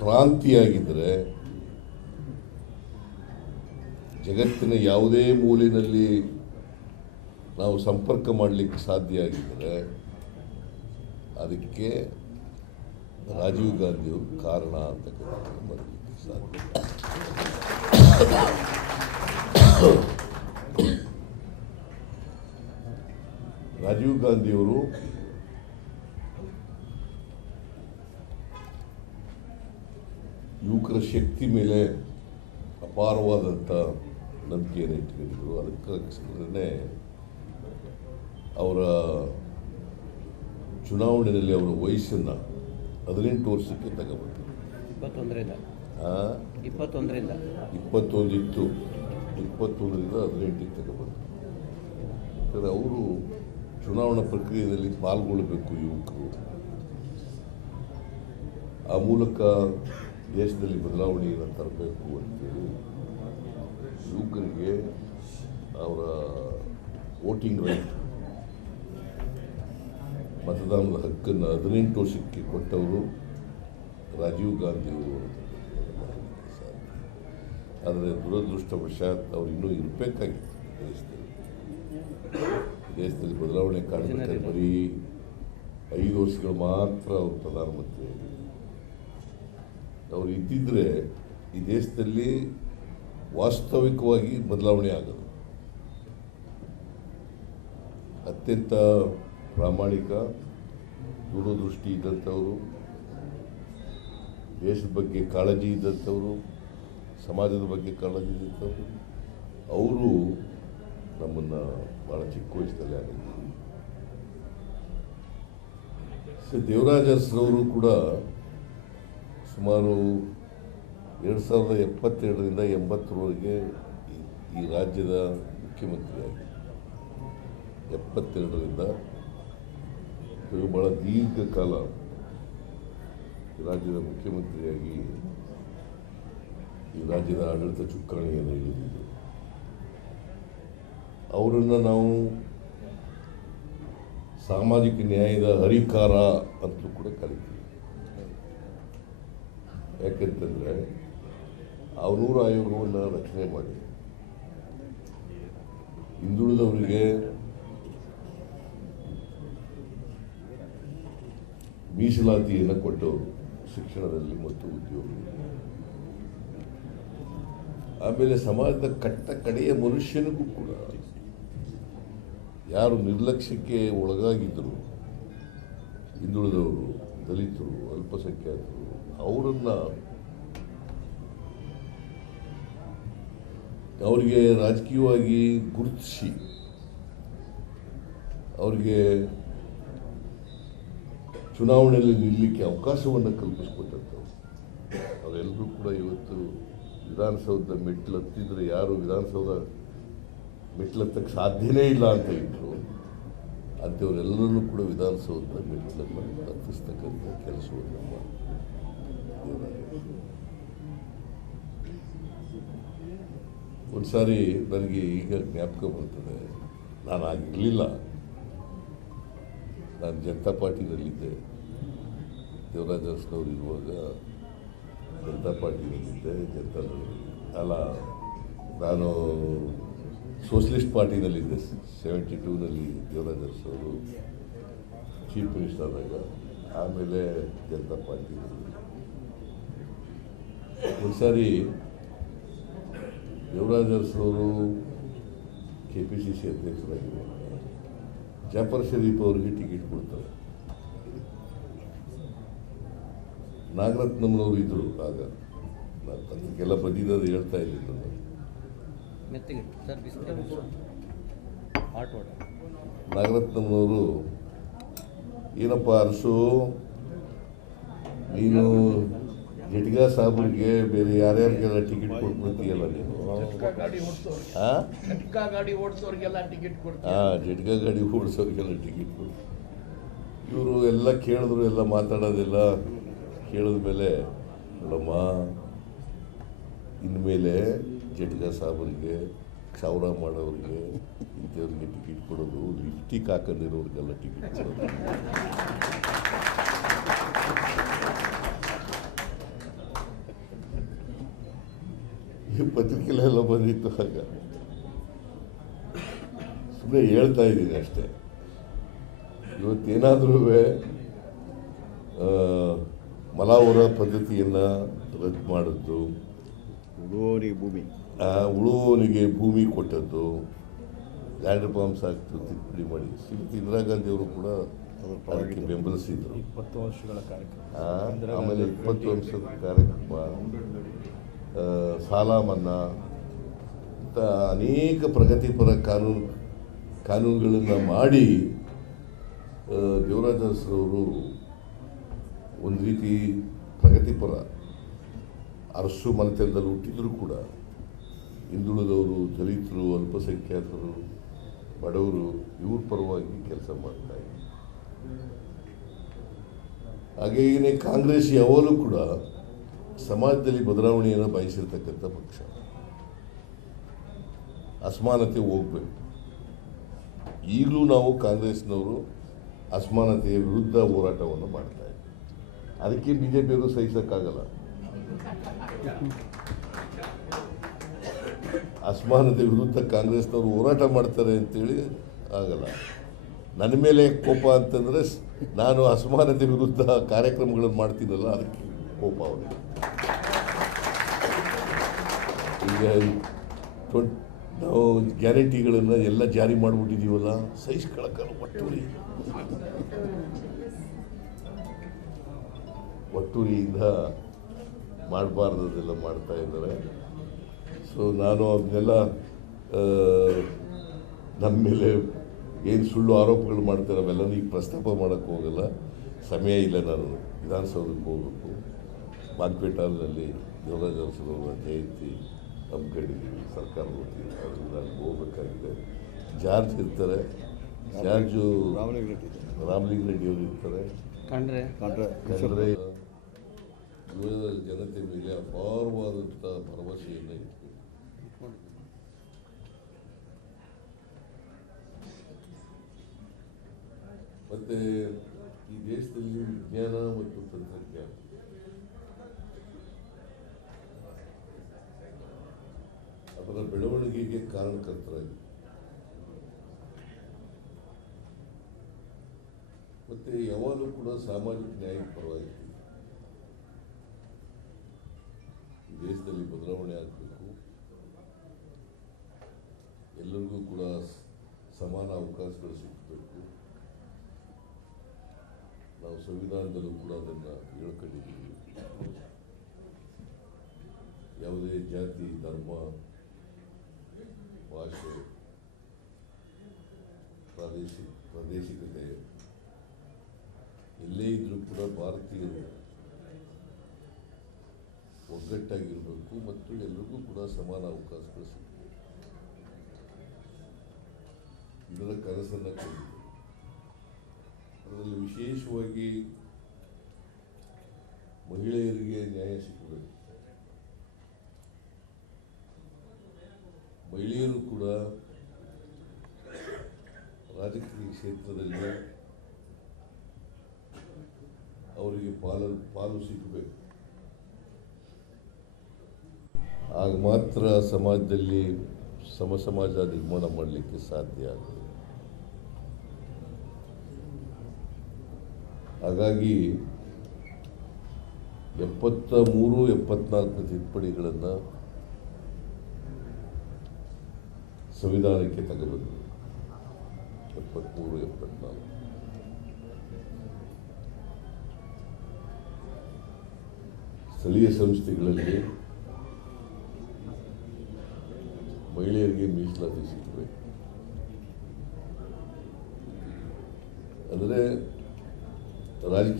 ಕ್ರಾಂತಿಯಾಗಿದ್ದರೆ ಜಗತ್ತಿನ ಯಾವುದೇ ಮೂಲೆಯಲ್ಲಿ ನಾವು ಸಂಪರ್ಕ ಮಾಡಲಿಕ್ಕೆ ಸಾಧ್ಯ ಆಗಿದ್ದರೆ ಅದಕ್ಕೆ ರಾಜೀವ್ ಗಾಂಧಿಯವರು ಕಾರಣ ಅಂತಕ್ಕಂಥದ್ದು ಬರಲಿಕ್ಕೆ ಸಾಧ್ಯ. ರಾಜೀವ್ ಗಾಂಧಿಯವರು ಯುವಕರ ಶಕ್ತಿ ಮೇಲೆ ಅಪಾರವಾದಂಥ ನಂಬಿಕೆಯನ್ನು ಇಟ್ಕೊಂಡಿದ್ರು. ಅದಕ್ಕೋಸ್ಕರನೇ ಅವರ ಚುನಾವಣೆಯಲ್ಲಿ ಅವರ ವಯಸ್ಸನ್ನು 18 ವರ್ಷಕ್ಕೆ ತಗೊಂಡ್ರು. 21 ಇತ್ತು, 21ರಿಂದ 18ಕ್ಕೆ ತಗೊಂಡ್ರು. ಯಾಕಂದರೆ ಅವರು ಚುನಾವಣಾ ಪ್ರಕ್ರಿಯೆಯಲ್ಲಿ ಪಾಲ್ಗೊಳ್ಳಬೇಕು ಯುವಕರು, ಆ ಮೂಲಕ ದೇಶದಲ್ಲಿ ಬದಲಾವಣೆಯನ್ನು ತರಬೇಕು ಅಂತೇಳಿ ಯುವಕರಿಗೆ ಅವರ ವೋಟಿಂಗ್ ರೈಟ್, ಮತದಾನದ ಹಕ್ಕನ್ನು 18 ವರ್ಷಕ್ಕೆ ಕೊಟ್ಟವರು ರಾಜೀವ್ ಗಾಂಧಿಯವರು. ಆದರೆ ದುರದೃಷ್ಟವಶಾತ್ ಅವರು ಇನ್ನೂ ಇರಬೇಕಾಗಿತ್ತು ದೇಶದಲ್ಲಿ ಬದಲಾವಣೆ ಕಾಣಬೇಕಾದ್ರೆ ಬರೀ 5 ವರ್ಷಗಳು ಮಾತ್ರ ಅವರು ಪ್ರಧಾನಮಂತ್ರಿ ಆಗಿದ್ದರು. ಅವರು ಇದ್ದಿದ್ದರೆ ಈ ದೇಶದಲ್ಲಿ ವಾಸ್ತವಿಕವಾಗಿ ಬದಲಾವಣೆ ಆಗೋದು. ಅತ್ಯಂತ ಪ್ರಾಮಾಣಿಕ, ದೂರದೃಷ್ಟಿ ಇದ್ದಂಥವರು, ದೇಶದ ಬಗ್ಗೆ ಕಾಳಜಿ ಇದ್ದಂಥವರು, ಸಮಾಜದ ಬಗ್ಗೆ ಕಾಳಜಿ ಇದ್ದಂಥವರು, ಅವರು ನಮ್ಮನ್ನು ಭಾಳ ಚಿಕ್ಕ ವಯಸ್ಸಲ್ಲಿ ಆಗಿದ್ದರು. ದೇವರಾಜ ಅರಸರವರು ಕೂಡ ಸುಮಾರು 2072ರಿಂದ 80ರವರೆಗೆ ಈ ರಾಜ್ಯದ ಮುಖ್ಯಮಂತ್ರಿಯಾಗಿ 72ರಿಂದ ಭಾಳ ದೀರ್ಘಕಾಲ ರಾಜ್ಯದ ಮುಖ್ಯಮಂತ್ರಿಯಾಗಿ ಈ ರಾಜ್ಯದ ಆಡಳಿತ ಚುಕ್ಕಾಣಿಯನ್ನು ಹಿಡಿದಿದ್ದರು. ಅವರನ್ನು ನಾವು ಸಾಮಾಜಿಕ ನ್ಯಾಯದ ಹರಿಕಾರ ಅಂತಲೂ ಕೂಡ ಕರಿತೀವಿ. ಯಾಕೆಂತಂದರೆ ಅವನೂರು ಆಯೋಗವನ್ನು ರಚನೆ ಮಾಡಿ ಹಿಂದುಳಿದವರಿಗೆ ಮೀಸಲಾತಿಯನ್ನು ಕೊಟ್ಟವರು ಶಿಕ್ಷಣದಲ್ಲಿ ಮತ್ತು ಉದ್ಯೋಗದಲ್ಲಿ. ಆಮೇಲೆ ಸಮಾಜದ ಕಡೆಯ ಮನುಷ್ಯನಿಗೂ ಕೂಡ ಯಾರು ನಿರ್ಲಕ್ಷ್ಯಕ್ಕೆ ಒಳಗಾಗಿದ್ದರು, ಹಿಂದುಳಿದವರು, ದಲಿತರು, ಅಲ್ಪಸಂಖ್ಯಾತರು, ಅವರನ್ನು ಅವರಿಗೆ ರಾಜಕೀಯವಾಗಿ ಗುರುತಿಸಿ ಅವರಿಗೆ ಚುನಾವಣೆಯಲ್ಲಿ ನಿಲ್ಲಲಿಕ್ಕೆ ಅವಕಾಶವನ್ನು ಕಲ್ಪಿಸ್ಕೊಟ್ಟಂಥವ್ರು. ಅವರೆಲ್ಲರೂ ಕೂಡ ಇವತ್ತು ವಿಧಾನಸೌಧದ ಮೆಟ್ಟಿಲು ಹತ್ತಿದ್ರೆ ಯಾರು ವಿಧಾನಸೌಧ ಮೆಟ್ಟಿಲು ಹತ್ತಕ್ಕೆ ಸಾಧ್ಯನೇ ಇಲ್ಲ ಅಂತ ಇದ್ರು, ಅಂಥವರೆಲ್ಲರೂ ಕೂಡ ವಿಧಾನಸೌಧದ ಮೆಟ್ಟಿಲನ್ನು ಹತ್ತಿಸ್ತಕ್ಕಂಥ ಕೆಲಸವನ್ನು ಒಂದು ಸಾರಿ ನನಗೆ ಈಗ ಜ್ಞಾಪಕ ಬರ್ತದೆ, ನಾನು ಆಗಿರಲಿಲ್ಲ, ನಾನು ಜನತಾ ಪಾರ್ಟಿನಲ್ಲಿದ್ದೆ. ದೇವರಾಜ ಅರಸನವರು ಇರುವಾಗ ಜನತಾ ಪಾರ್ಟಿನಲ್ಲಿದ್ದೆ. ಅಲ್ಲ, ನಾನು ಸೋಷಲಿಸ್ಟ್ ಪಾರ್ಟಿನಲ್ಲಿದ್ದೆ. 72ನಲ್ಲಿ ದೇವರಾಜ ಅರಸನವರು ಚೀಫ್ ಮಿನಿಸ್ಟರ್ ಆದಾಗ, ಆಮೇಲೆ ಜನತಾ ಪಾರ್ಟಿನಲ್ಲಿ. ಒಂದು ಸಾರಿ ದೇವರಾಜ ಅರಸನವರು KPCC ಅಧ್ಯಕ್ಷರಾಗಿರುವಾಗ ಜಾಫರ್ ಶರೀಫ್ ಅವರಿಗೆ ಟಿಕೆಟ್ ಕೊಡ್ತಾರೆ. ನಾಗರತ್ನಮ್ಮನವರು ಇದ್ದರು ಆಗ, ಅದಕ್ಕೆಲ್ಲ ಬಂದಿದ್ದು ಹೇಳ್ತಾ ಇದ್ದಿದ್ದು. ನಾಗರತ್ನಮ್ಮನವರು, ಏನಪ್ಪ ಅರಸು, ನೀನು ಜಟ್ಗಾ ಸಾಬ್ರಿಗೆ ಬೇರೆ ಯಾರ್ಯಾರಿಗೆಲ್ಲ ಟಿಕೆಟ್ ಕೊಟ್ಬಿಡ್ತೀಯಲ್ಲ ನೀನು. ಜಟ್ಗಾ ಗಾಡಿ ಓಡಿಸೋರಿಗೆಲ್ಲ ಟಿಕೆಟ್ ಕೊಡ್ತೀಯ. ಇವರು ಎಲ್ಲ ಕೇಳಿದ್ರು, ಎಲ್ಲ ಮಾತಾಡೋದಿಲ್ಲ. ಕೇಳಿದ ಮೇಲೆ, ನೋಡಮ್ಮ, ಇನ್ಮೇಲೆ ಜಟ್ಗಾ ಸಾಬ್ರಿಗೆ, ಕ್ಷೌರ ಮಾಡೋರಿಗೆ, ಇಂಥವ್ರಿಗೆ ಟಿಕೆಟ್ ಕೊಡೋದು, ಲಿಪ್ಟಿಕ್ ಹಾಕೊಂಡಿರೋರಿಗೆಲ್ಲ ಟಿಕೆಟ್ ಕೊಡೋದು. ಪತ್ರಿಕೆಲೆಲ್ಲ ಬಂದಿತ್ತು. ಆಗ ಸುಮ್ಮನೆ ಹೇಳ್ತಾ ಇದ್ದೀನಿ ಅಷ್ಟೇ. ಇವತ್ತೇನಾದರೂ ಮಲಾವರ ಪದ್ಧತಿಯನ್ನು ರದ್ದು ಮಾಡಿದ್ದು, ಉಳುವವನಿಗೆ ಭೂಮಿ ಕೊಟ್ಟದ್ದು, ಲ್ಯಾಂಡ್ ರಿಫಾರ್ಮ್ಸ್ ಆಕ್ಟ್ ತಿದ್ದುಪಡಿ ಮಾಡಿ ಶ್ರೀಮತಿ ಇಂದಿರಾ ಗಾಂಧಿ ಅವರು ಕೂಡ ಅದಕ್ಕೆ ಬೆಂಬಲಿಸಿದರು. 20 ವರ್ಷಗಳ ಕಾರ್ಯಕ್ರಮ, ಆಮೇಲೆ 20 ವರ್ಷದ ಕಾರ್ಯಕ್ರಮ, ಸಾಲ ಮನ್ನಾ ಅಂತ ಅನೇಕ ಪ್ರಗತಿಪರ ಕಾನೂನುಗಳನ್ನು ಮಾಡಿ ದೇವರಾಜ ಅರಸರವರು ಒಂದು ರೀತಿ ಪ್ರಗತಿಪರ ಅರಸು ಮನೆತನದಲ್ಲಿ ಹುಟ್ಟಿದರೂ ಕೂಡ ಹಿಂದುಳಿದವರು, ದಲಿತರು, ಅಲ್ಪಸಂಖ್ಯಾತರು, ಬಡವರು ಇವ್ರ ಪರವಾಗಿ ಕೆಲಸ ಮಾಡ್ತಾರೆ. ಹಾಗೆಯೇ ಕಾಂಗ್ರೆಸ್ ಯಾವಾಗಲೂ ಕೂಡ ಸಮಾಜದಲ್ಲಿ ಬದಲಾವಣೆಯನ್ನು ಬಯಸಿರ್ತಕ್ಕಂಥ ಪಕ್ಷ. ಅಸಮಾನತೆ ಹೋಗಬೇಕು. ಈಗಲೂ ನಾವು ಕಾಂಗ್ರೆಸ್ನವರು ಅಸಮಾನತೆಯ ವಿರುದ್ಧ ಹೋರಾಟವನ್ನು ಮಾಡ್ತಾ ಇದ್ದೀವಿ. ಅದಕ್ಕೆ ಬಿಜೆಪಿಯವರು ಸಹಿಸೋಕ್ಕಾಗಲ್ಲ. ಅಸಮಾನತೆ ವಿರುದ್ಧ ಕಾಂಗ್ರೆಸ್ನವರು ಹೋರಾಟ ಮಾಡ್ತಾರೆ ಅಂತೇಳಿ ಆಗಲ್ಲ. ನನ್ನ ಮೇಲೆ ಕೋಪ ಅಂತಂದರೆ ನಾನು ಅಸಮಾನತೆ ವಿರುದ್ಧ ಕಾರ್ಯಕ್ರಮಗಳನ್ನು ಮಾಡ್ತೀನಲ್ಲ, ಅದಕ್ಕೆ ಕೋಪ ಅವರಿಗೆ. ಈಗ ನಾವು ಗ್ಯಾರಂಟಿಗಳನ್ನು ಎಲ್ಲ ಜಾರಿ ಮಾಡಿಬಿಟ್ಟಿದ್ದೀವಲ್ಲ, ಸಹಿಸ್ಕೊಳಕ್ಕಲ್ಲ. ಒಟ್ಟೂರಿಯಿಂದ ಮಾಡಬಾರ್ದದೆಲ್ಲ ಮಾಡ್ತಾ ಇದ್ದಾರೆ. ಸೊ ನಾನು ಅದನ್ನೆಲ್ಲ ನಮ್ಮ ಮೇಲೆ ಏನು ಸುಳ್ಳು ಆರೋಪಗಳು ಮಾಡ್ತಾರೆ ಅವೆಲ್ಲನೂ ಈಗ ಪ್ರಸ್ತಾಪ ಮಾಡೋಕ್ಕೆ ಹೋಗಲ್ಲ. ಸಮಯ ಇಲ್ಲ. ನಾನು ವಿಧಾನಸೌಧಕ್ಕೆ ಹೋಗಬೇಕು. ಬಾಗ್ಪೇಟಲ್ಲಿ ದೇವರಾಜ ಅರಸರವರ ಜಯಂತಿ ಹಮ್ಮಿಕೊಂಡಿದ್ದೀವಿ, ಸರ್ಕಾರ ಹೋಗ್ತೀವಿ. ಅದರಿಂದ ಅಲ್ಲಿ ಹೋಗಬೇಕಾಗಿದೆ. ಜಾರ್ಜ್ ಇರ್ತಾರೆ, ಜಾರ್ಜು ರಾಮಲಿಂಗ ರೆಡ್ಡಿಯವರು ಇರ್ತಾರೆ. ಕಂಡ್ರೆ ಯುವ ಜನತೆ ಮೇಲೆ ಅಪಾರವಾದಂಥ ಭರವಸೆಯನ್ನು ಇಟ್ಕೊಂಡು ಮತ್ತು ಈ ದೇಶದಲ್ಲಿ ವಿಜ್ಞಾನ ಮತ್ತು ತಂತ್ರಜ್ಞಾನ ಅದರ ಬೆಳವಣಿಗೆಗೆ ಕಾರಣಕರ್ತರಾಗಿ ಮತ್ತು ಯಾವಾಗಲೂ ಕೂಡ ಸಾಮಾಜಿಕ ನ್ಯಾಯದ ಪರವಾಗಿ ದೇಶದಲ್ಲಿ ಬದಲಾವಣೆ ಆಗಬೇಕು. ಎಲ್ಲರಿಗೂ ಕೂಡ ಸಮಾನ ಅವಕಾಶಗಳು ಸಿಗಬೇಕು. ನಾವು ಸಂವಿಧಾನದಲ್ಲೂ ಕೂಡ ಅದನ್ನು ಹೇಳ್ಕೊಂಡಿದ್ದೀವಿ. ಯಾವುದೇ ಜಾತಿ, ಧರ್ಮ, ಭಾಷೆ, ಪ್ರಾದೇಶಿಕತೆ ಎಲ್ಲೇ ಇದ್ರೂ ಕೂಡ ಭಾರತೀಯರು ಒಗ್ಗಟ್ಟಾಗಿರಬೇಕು ಮತ್ತು ಎಲ್ಲರಿಗೂ ಕೂಡ ಸಮಾನ ಅವಕಾಶಗಳು ಸಿಗಬೇಕು. ಇದರ ಕನಸನ್ನು ಕಂಡಿದೆ. ಅದರಲ್ಲಿ ವಿಶೇಷವಾಗಿ ಮಹಿಳೆಯರಿಗೆ ನ್ಯಾಯ ಸಿಗಬೇಕು. ಮಹಿಳೆಯರು ಕೂಡ ರಾಜಕೀಯ ಕ್ಷೇತ್ರದಲ್ಲಿ ಅವರಿಗೆ ಪಾಲು ಸಿಗಬೇಕು. ಆಗ ಮಾತ್ರ ಸಮಾಜದಲ್ಲಿ ಸಮಾಜ ನಿರ್ಮಾಣ ಮಾಡಲಿಕ್ಕೆ ಸಾಧ್ಯ ಆಗ್ತದೆ. ಹಾಗಾಗಿ 73, 74 ತಿದ್ದುಪಡಿಗಳನ್ನು ಸಂವಿಧಾನಕ್ಕೆ ತಗಬಂದರು. 73, 74 ಸ್ಥಳೀಯ ಸಂಸ್ಥೆಗಳಲ್ಲಿ ಮಹಿಳೆಯರಿಗೆ ಮೀಸಲಾತಿ ಸಿಗಬೇಕು. ಅಂದರೆ ರಾಜಕೀಯ